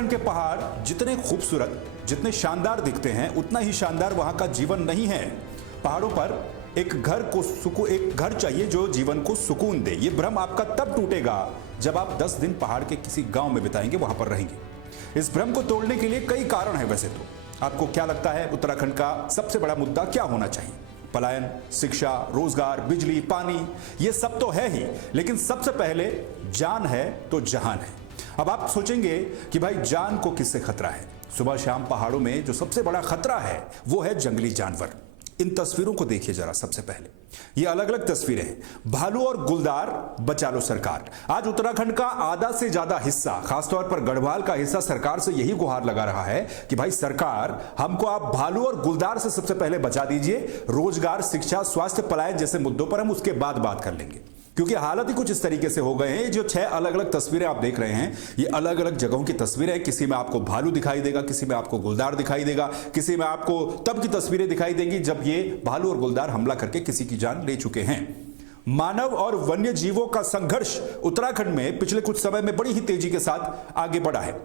उत्तराखंड के पहाड़ जितने खूबसूरत, जितने शानदार दिखते हैं, उतना ही शानदार वहां का जीवन नहीं है। पहाड़ों पर एक घर चाहिए जो जीवन को सुकून दे। ये भ्रम आपका तब टूटेगा जब आप 10 दिन पहाड़ के किसी गांव में बिताएंगे, वहां पर रहेंगे। इस भ्रम को तोड़ने के लिए कई कारण है। वैसे तो आपको क्या लगता है उत्तराखंड का सबसे बड़ा मुद्दा क्या होना चाहिए? पलायन, शिक्षा, रोजगार, बिजली, पानी, ये सब तो है ही, लेकिन सबसे पहले जान है तो जहान है। अब आप सोचेंगे कि भाई जान को किससे खतरा है? सुबह शाम पहाड़ों में जो सबसे बड़ा खतरा है वो है जंगली जानवर। इन तस्वीरों को देखिए जरा। सबसे पहले ये अलग अलग तस्वीरें हैं। भालू और गुलदार बचा लो सरकार। आज उत्तराखंड का आधा से ज्यादा हिस्सा, खासतौर पर गढ़वाल का हिस्सा, सरकार से यही गुहार लगा रहा है कि भाई सरकार, हमको आप भालू और गुलदार से सबसे पहले बचा दीजिए। रोजगार, शिक्षा, स्वास्थ्य, पलायन जैसे मुद्दों पर हम उसके बाद बात कर लेंगे, क्योंकि हालत ही कुछ इस तरीके से हो गए हैं। जो 6 अलग अलग तस्वीरें आप देख रहे हैं, ये अलग अलग जगहों की तस्वीरें हैं। किसी में आपको भालू दिखाई देगा, किसी में आपको गुलदार दिखाई देगा, किसी में आपको तब की तस्वीरें दिखाई देंगी जब ये भालू और गुलदार हमला करके किसी की जान ले चुके हैं। मानव और वन्य जीवों का संघर्ष उत्तराखंड में पिछले कुछ समय में बड़ी ही तेजी के साथ आगे बढ़ा है।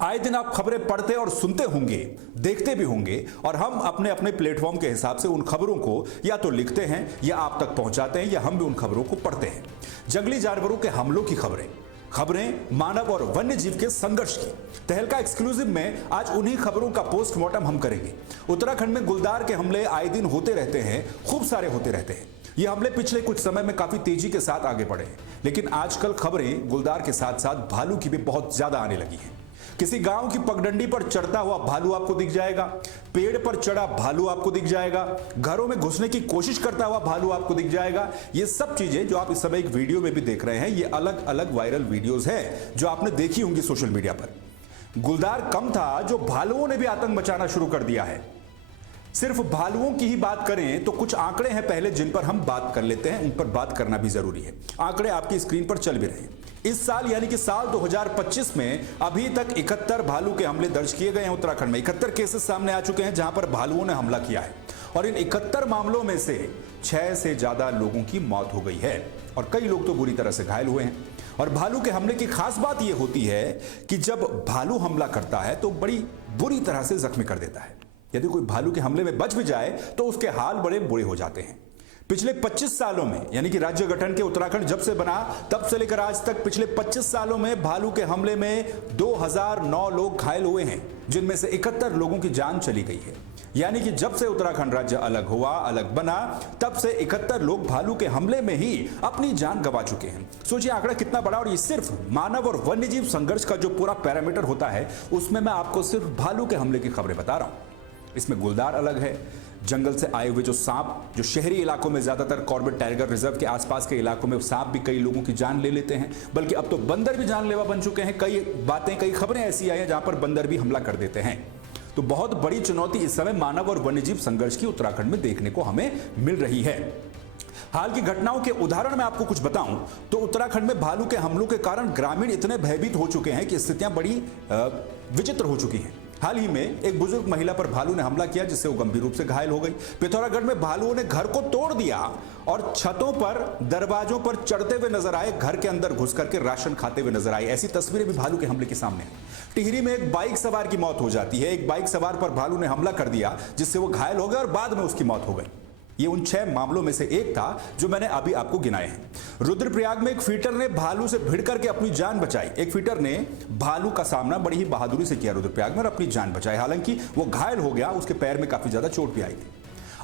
आए दिन आप खबरें पढ़ते और सुनते होंगे, देखते भी होंगे, और हम अपने अपने प्लेटफॉर्म के हिसाब से उन खबरों को या तो लिखते हैं या आप तक पहुंचाते हैं, या हम भी उन खबरों को पढ़ते हैं। जंगली जानवरों के हमलों की खबरें मानव और वन्य जीव के संघर्ष की। तहलका एक्सक्लूसिव में आज उन्हीं खबरों का पोस्टमार्टम हम करेंगे। उत्तराखंड में गुलदार के हमले आए दिन होते रहते हैं, खूब सारे होते रहते हैं। ये हमले पिछले कुछ समय में काफी तेजी के साथ आगे बढ़े हैं, लेकिन आजकल खबरें गुलदार के साथ साथ भालू की भी बहुत ज्यादा आने लगी हैं। किसी गांव की पगडंडी पर चढ़ता हुआ भालू आपको दिख जाएगा, पेड़ पर चढ़ा भालू आपको दिख जाएगा, घरों में घुसने की कोशिश करता हुआ भालू आपको दिख जाएगा। ये सब चीजें जो आप इस समय एक वीडियो में भी देख रहे हैं, ये अलग अलग वायरल वीडियोस हैं जो आपने देखी होंगी सोशल मीडिया पर। गुलदार कम था, जो भालुओं ने भी आतंक मचाना शुरू कर दिया है। सिर्फ भालुओं की ही बात करें तो कुछ आंकड़े हैं पहले जिन पर हम बात कर लेते हैं, उन पर बात करना भी जरूरी है। आंकड़े आपकी स्क्रीन पर चल भी रहे हैं। इस साल यानी कि साल 2025 में अभी तक 71 भालू के हमले दर्ज किए गए हैं उत्तराखंड में। 71 केसेस सामने आ चुके हैं जहां पर भालुओं ने हमला किया है, और इन 71 मामलों में से 6 से ज्यादा लोगों की मौत हो गई है और कई लोग तो बुरी तरह से घायल हुए हैं। और भालू के हमले की खास बात यह होती है कि जब भालू हमला करता है तो बड़ी बुरी तरह से जख्मी कर देता है। यदि कोई भालू के हमले में बच भी जाए तो उसके हाल बड़े बुरे हो जाते हैं। पिछले 25 सालों में, यानी कि राज्य गठन के उत्तराखंड जब से बना तब से लेकर आज तक, पिछले 25 सालों में भालू के हमले में 2009 लोग घायल हुए हैं, जिनमें से 71 लोगों की जान चली गई है। यानी कि जब से उत्तराखंड राज्य अलग हुआ, अलग बना, तब से 71 लोग भालू के हमले में ही अपनी जान गंवा चुके हैं। सोचिए आंकड़ा कितना बड़ा। और ये सिर्फ मानव और वन्यजीव संघर्ष का जो पूरा पैरामीटर होता है, उसमें मैं आपको सिर्फ भालू के हमले की खबरें बता रहा हूं। इसमें गुलदार अलग है, जंगल से आए हुए जो सांप, जो शहरी इलाकों में, ज्यादातर कॉर्बेट टाइगर रिजर्व के आसपास के इलाकों में सांप भी कई लोगों की जान ले लेते हैं, बल्कि अब तो बंदर भी जानलेवा बन चुके हैं। कई खबरें ऐसी आई हैं जहां पर बंदर भी हमला कर देते हैं। तो बहुत बड़ी चुनौती इस समय मानव और वन्यजीव संघर्ष की उत्तराखंड में देखने को हमें मिल रही है। हाल की घटनाओं के उदाहरण में आपको कुछ बताऊं तो उत्तराखंड में भालू के हमलों के कारण ग्रामीण इतने भयभीत हो चुके हैं कि स्थितियां बड़ी विचित्र हो चुकी हैं। हाल ही में एक बुजुर्ग महिला पर भालू ने हमला किया, जिससे वो गंभीर रूप से घायल हो गई। पिथौरागढ़ में भालुओं ने घर को तोड़ दिया और छतों पर, दरवाजों पर चढ़ते हुए नजर आए, घर के अंदर घुस करके राशन खाते हुए नजर आए। ऐसी तस्वीरें भी भालू के हमले के सामने हैं। टिहरी में एक बाइक सवार की मौत हो जाती है। एक बाइक सवार पर भालू ने हमला कर दिया, जिससे वो घायल हो गया और बाद में उसकी मौत हो गई। ये उन 6 मामलों में से एक था जो मैंने अभी आपको गिनाए हैं। रुद्रप्रयाग में एक फीटर ने भालू से भिड़ करके अपनी जान बचाई। एक फीटर ने भालू का सामना बड़ी ही बहादुरी से किया रुद्रप्रयाग में और अपनी जान बचाई। हालांकि वो घायल हो गया, उसके पैर में काफी ज्यादा चोट भी आई थी।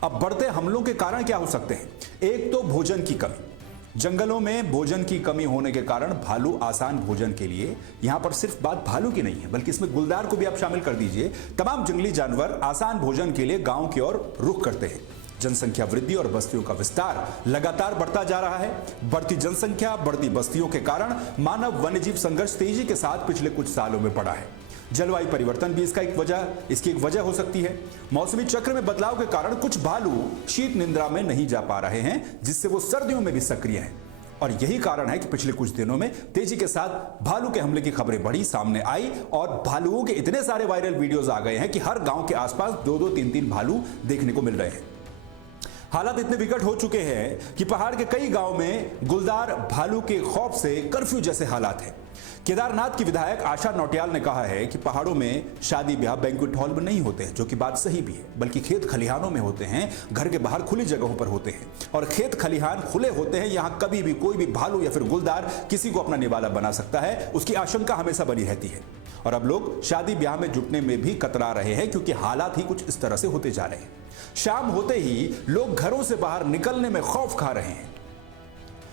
अब बढ़ते हमलों के कारण क्या हो सकते हैं? एक तो भोजन की कमी। जंगलों में भोजन की कमी होने के कारण भालू आसान भोजन के लिए, यहां पर सिर्फ बात भालू की नहीं है बल्कि इसमें गुलदार को भी आप शामिल कर दीजिए, तमाम जंगली जानवर आसान भोजन के लिए गांव की ओर रुख करते हैं। जनसंख्या वृद्धि और बस्तियों का विस्तार लगातार बढ़ता जा रहा है। बढ़ती जनसंख्या, बढ़ती बस्तियों के कारण मानव वन्यजीव संघर्ष तेजी के साथ पिछले कुछ सालों में बढ़ा है। जलवायु परिवर्तन भी इसकी एक वजह हो सकती है। मौसमी चक्र में बदलाव के कारण कुछ भालू शीत निंद्रा में नहीं जा पा रहे हैं, जिससे वो सर्दियों में भी सक्रिय हैं। और यही कारण है कि पिछले कुछ दिनों में तेजी के साथ भालू के हमले की खबरें बड़ी सामने आई और भालुओं के इतने सारे वायरल वीडियोस आ गए हैं कि हर गांव के आसपास 2-2, 3-3 भालू देखने को मिल रहे हैं। हालात इतने विकट हो चुके हैं कि पहाड़ के कई गांव में गुलदार भालू के खौफ से कर्फ्यू जैसे हालात हैं। केदारनाथ की विधायक आशा नौटियाल ने कहा है कि पहाड़ों में शादी ब्याह बैंक्वेट हॉल में नहीं होते हैं, जो कि बात सही भी है, बल्कि खेत खलिहानों में होते हैं, घर के बाहर खुली जगहों पर होते हैं। और खेत खलिहान खुले होते हैं, यहां कभी भी कोई भी भालू या फिर गुलदार किसी को अपना निवाला बना सकता है, उसकी आशंका हमेशा बनी रहती है। और अब लोग शादी ब्याह में जुटने में भी कतरा रहे हैं, क्योंकि हालात ही कुछ इस तरह से होते जा रहे हैं। शाम होते ही लोग घरों से बाहर निकलने में खौफ खा रहे हैं।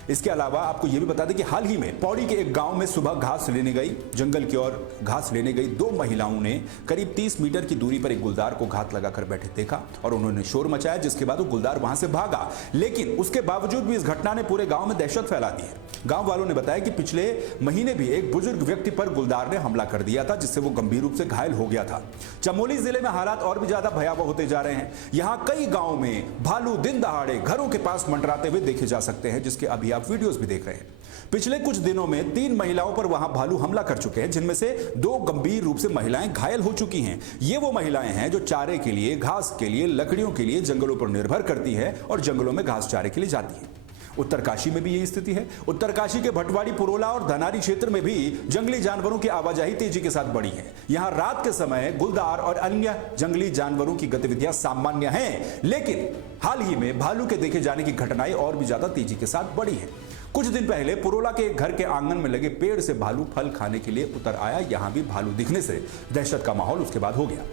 इसके अलावा आपको यह भी बता दें कि हाल ही में पौड़ी के एक गांव में सुबह घास लेने गई, जंगल की ओर घास लेने गई 2 महिलाओं ने करीब 30 मीटर की दूरी पर एक गुलदार को घात लगाकर बैठे देखा और उन्होंने शोर मचाया, जिसके बाद वो गुलदार वहां से भागा। लेकिन उसके बावजूद भी इस घटना ने पूरे गांव में दहशत फैला दी है। गांव वालों ने बताया कि पिछले महीने भी एक बुजुर्ग व्यक्ति पर गुलदार ने हमला कर दिया था, जिससे वो गंभीर रूप से घायल हो गया था। चमोली जिले में हालात और भी ज्यादा भयावह होते जा रहे हैं। यहां कई गांवों में भालू दिन दहाड़े घरों के पास मंडराते हुए देखे जा सकते हैं, जिसके अभी आप वीडियोस भी देख रहे हैं। पिछले कुछ दिनों में 3 महिलाओं पर वहां भालू हमला कर चुके हैं, जिनमें से 2 गंभीर रूप से महिलाएं घायल हो चुकी हैं। ये वो महिलाएं हैं जो चारे के लिए, घास के लिए, लकड़ियों के लिए जंगलों पर निर्भर करती है और जंगलों में घास चारे के लिए जाती है। उत्तरकाशी में भी यही स्थिति है। उत्तरकाशी के भटवाड़ी, पुरोला और धनारी क्षेत्र में भी जंगली जानवरों की आवाजाही तेजी के साथ बढ़ी है। यहां रात के समय गुलदार और अन्य जंगली जानवरों की गतिविधियां सामान्य हैं, लेकिन हाल ही में भालू के देखे जाने की घटनाएं और भी ज्यादा तेजी के साथ बढ़ी है। कुछ दिन पहले पुरोला के घर के आंगन में लगे पेड़ से भालू फल खाने के लिए उतर आया। यहां भी भालू दिखने से दहशत का माहौल उसके बाद हो गया।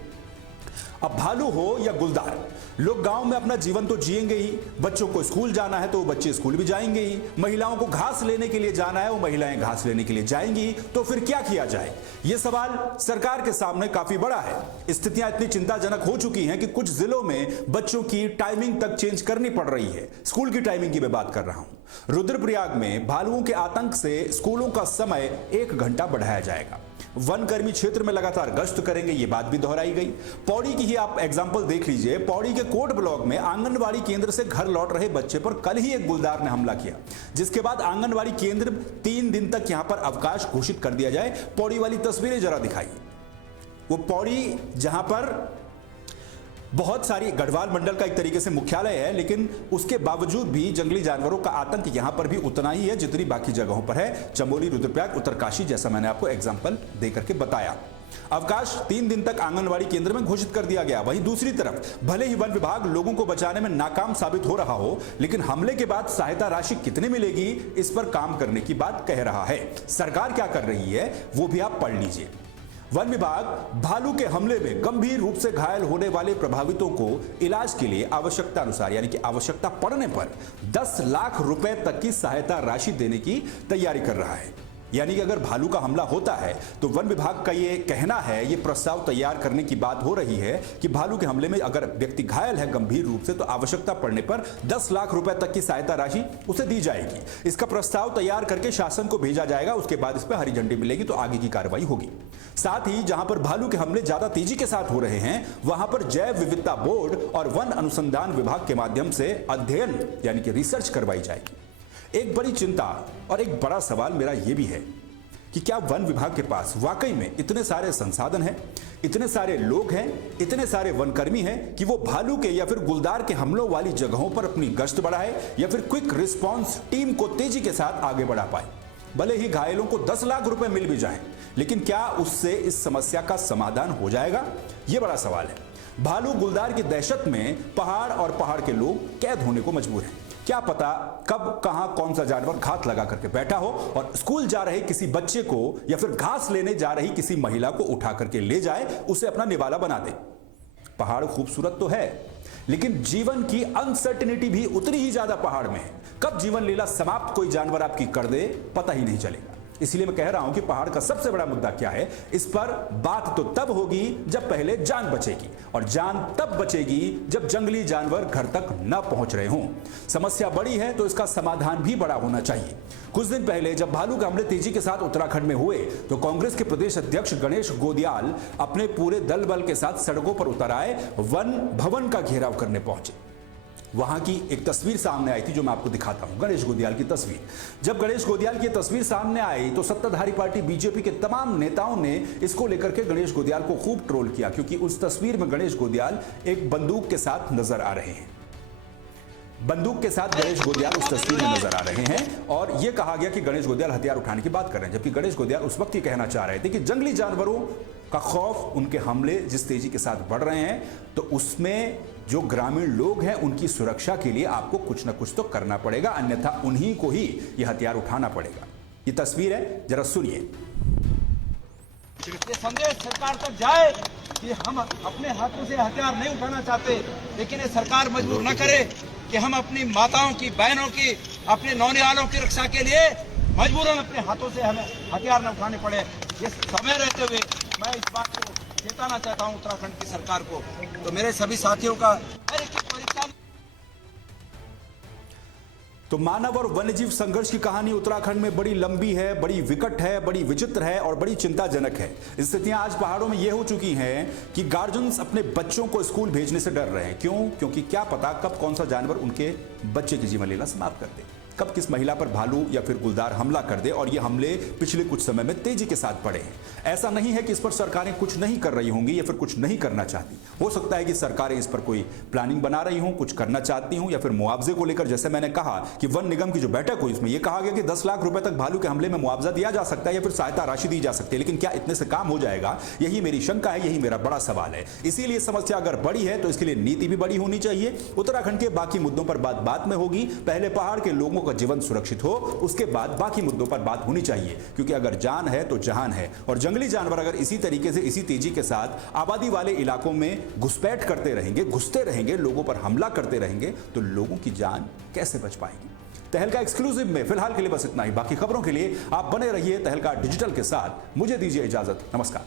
अब भालू हो या गुलदार, लोग गांव में अपना जीवन तो जिएंगे ही। बच्चों को स्कूल जाना है तो वो बच्चे स्कूल भी जाएंगे ही। महिलाओं को घास लेने के लिए जाना है, वो महिलाएं घास लेने के लिए जाएंगी। तो फिर क्या किया जाए, ये सवाल सरकार के सामने काफी बड़ा है। स्थितियां इतनी चिंताजनक हो चुकी हैं कि कुछ जिलों में बच्चों की टाइमिंग तक चेंज करनी पड़ रही है। स्कूल की टाइमिंग की मैं बात कर रहा हूं। रुद्रप्रयाग में भालुओं के आतंक से स्कूलों का समय 1 घंटा बढ़ाया जाएगा। वनकर्मी क्षेत्र में लगातार गश्त करेंगे, ये बात भी दोहराई गई। पौड़ी की ही आप एग्जांपल देख लीजिए। पौड़ी के कोट ब्लॉक में आंगनवाड़ी केंद्र से घर लौट रहे बच्चे पर कल ही एक गुलदार ने हमला किया, जिसके बाद आंगनवाड़ी केंद्र 3 दिन तक यहां पर अवकाश घोषित कर दिया जाए। पौड़ी वाली तस्वीरें जरा दिखाइए। वो पौड़ी जहां पर बहुत सारी गढ़वाल मंडल का एक तरीके से मुख्यालय है, लेकिन उसके बावजूद भी जंगली जानवरों का आतंक यहां पर भी उतना ही है जितनी बाकी जगहों पर है। चमोली, रुद्रप्रयाग, उत्तरकाशी, जैसा मैंने आपको एग्जांपल देकर के बताया। अवकाश 3 दिन तक आंगनवाड़ी केंद्र में घोषित कर दिया गया। वहीं दूसरी तरफ भले ही वन विभाग लोगों को बचाने में नाकाम साबित हो रहा हो, लेकिन हमले के बाद सहायता राशि कितनी मिलेगी, इस पर काम करने की बात कह रहा है। सरकार क्या कर रही है वो भी आप पढ़ लीजिए। वन विभाग भालू के हमले में गंभीर रूप से घायल होने वाले प्रभावितों को इलाज के लिए आवश्यकता अनुसार, यानी कि आवश्यकता पड़ने पर 10 लाख रुपए तक की सहायता राशि देने की तैयारी कर रहा है। यानी कि अगर भालू का हमला होता है तो वन विभाग का ये कहना है, ये प्रस्ताव तैयार करने की बात हो रही है कि भालू के हमले में अगर व्यक्ति घायल है गंभीर रूप से, तो आवश्यकता पड़ने पर 10 लाख रुपए तक की सहायता राशि उसे दी जाएगी। इसका प्रस्ताव तैयार करके शासन को भेजा जाएगा। उसके बाद इस पर हरी झंडी मिलेगी तो आगे की कार्रवाई होगी। साथ ही जहां पर भालू के हमले ज्यादा तेजी के साथ हो रहे हैं, वहां पर जैव विविधता बोर्ड और वन अनुसंधान विभाग के माध्यम से अध्ययन यानी कि रिसर्च करवाई जाएगी। एक बड़ी चिंता और एक बड़ा सवाल मेरा यह भी है कि क्या वन विभाग के पास वाकई में इतने सारे संसाधन हैं, इतने सारे लोग हैं, इतने सारे वनकर्मी हैं कि वो भालू के या फिर गुलदार के हमलों वाली जगहों पर अपनी गश्त बढ़ाए या फिर क्विक रिस्पांस टीम को तेजी के साथ आगे बढ़ा पाए। भले ही घायलों को 10 लाख रुपए मिल भी जाएं, लेकिन क्या उससे इस समस्या का समाधान हो जाएगा, यह बड़ा सवाल है। भालू गुलदार की दहशत में पहाड़ और पहाड़ के लोग कैद होने को मजबूर हैं। क्या पता कब कहां कौन सा जानवर घात लगा करके बैठा हो और स्कूल जा रहे किसी बच्चे को या फिर घास लेने जा रही किसी महिला को उठा करके ले जाए, उसे अपना निवाला बना दे। पहाड़ खूबसूरत तो है, लेकिन जीवन की अनसर्टेनिटी भी उतनी ही ज्यादा पहाड़ में है। कब जीवन लीला समाप्त कोई जानवर आपकी कर दे पता ही नहीं चलेगा। इसलिए मैं कह रहा हूं कि पहाड़ का सबसे बड़ा मुद्दा क्या है, इस पर बात तो तब होगी जब पहले जान बचेगी, और जान तब बचेगी जब जंगली जानवर घर तक न पहुंच रहे हों। समस्या बड़ी है तो इसका समाधान भी बड़ा होना चाहिए। कुछ दिन पहले जब भालू के हमले तेजी के साथ उत्तराखंड में हुए तो कांग्रेस के प्रदेश अध्यक्ष गणेश गोदियाल अपने पूरे दल बल के साथ सड़कों पर उतर आए, वन भवन का घेराव करने पहुंचे। वहां की एक तस्वीर सामने आई थी जो मैं आपको दिखाता हूं, गणेश गोदियाल की तस्वीर। जब गणेश गोदियाल की तस्वीर सामने आई तो सत्ताधारी पार्टी बीजेपी के तमाम नेताओं ने इसको लेकर के गणेश गोदियाल को खूब ट्रोल किया, क्योंकि उस तस्वीर में गणेश गोदियाल एक बंदूक के साथ नजर आ रहे हैं। बंदूक के साथ गणेश गोदियाल उस तस्वीर में नजर आ रहे हैं और यह कहा गया कि गणेश गोदियाल हथियार उठाने की बात कर रहे हैं, जबकि गणेश गोदियाल उस वक्त ही कहना चाह रहे थे कि जंगली जानवरों का खौफ, उनके हमले जिस तेजी के साथ बढ़ रहे हैं, तो उसमें जो ग्रामीण लोग हैं उनकी सुरक्षा के लिए आपको कुछ ना कुछ तो करना पड़ेगा, अन्यथा उन्हीं को ही यह हथियार उठाना पड़ेगा। ये तस्वीर है, जरा सुनिए। ये संदेश सरकार तक जाए कि हम अपने हाथों से हथियार नहीं उठाना चाहते, लेकिन ये सरकार मजबूर न करे कि हम अपनी माताओं की, बहनों की, अपने नौनिहालों की रक्षा के लिए मजबूरन अपने हाथों से हमें हथियार न उठाने पड़े। ये समय रहते हुए मैं इस बात को चेताना चाहता हूँ उत्तराखंड की सरकार को। तो मेरे सभी साथियों का तो मानव और वन्यजीव संघर्ष की कहानी उत्तराखंड में बड़ी लंबी है, बड़ी विकट है, बड़ी विचित्र है और बड़ी चिंताजनक है। स्थितियां आज पहाड़ों में यह हो चुकी हैं कि गार्जियंस अपने बच्चों को स्कूल भेजने से डर रहे हैं। क्यों? क्योंकि क्या पता कब कौन सा जानवर उनके बच्चे की जीवन लीला समाप्त कर दे, कब किस महिला पर भालू या फिर गुलदार हमला कर दे। और ये हमले पिछले कुछ समय में तेजी के साथ बढ़े हैं। ऐसा नहीं है कि इस पर सरकारें कुछ नहीं कर रही होंगी या फिर कुछ नहीं करना चाहती। हो सकता है कि सरकारें इस पर कोई प्लानिंग बना रही हों, कुछ करना चाहती हों, या फिर मुआवजे को लेकर, जैसे मैंने कहा कि वन निगम की जो बैठक हुई इसमें यह कहा गया कि 10 लाख रुपए तक भालू के हमले में मुआवजा दिया जा सकता है या फिर सहायता राशि दी जा सकती है। लेकिन क्या इतने से काम हो जाएगा? यही मेरी शंका है, यही मेरा बड़ा सवाल है। इसीलिए समस्या अगर बड़ी है तो इसके लिए नीति भी बड़ी होनी चाहिए। उत्तराखंड के बाकी मुद्दों पर बात में होगी। पहले पहाड़ के लोगों का जीवन सुरक्षित हो, उसके बाद बाकी मुद्दों पर बात होनी चाहिए, क्योंकि अगर जान है तो जहान है। और जंगली जानवर अगर इसी तरीके से, इसी तेजी के साथ आबादी वाले इलाकों में घुसपैठ करते रहेंगे, घुसते रहेंगे, लोगों पर हमला करते रहेंगे, तो लोगों की जान कैसे बच पाएगी? तहलका एक्सक्लूसिव में फिलहाल के लिए बस इतना ही। बाकी खबरों के लिए आप बने रहिए तहलका डिजिटल के साथ। मुझे दीजिए इजाजत। नमस्कार।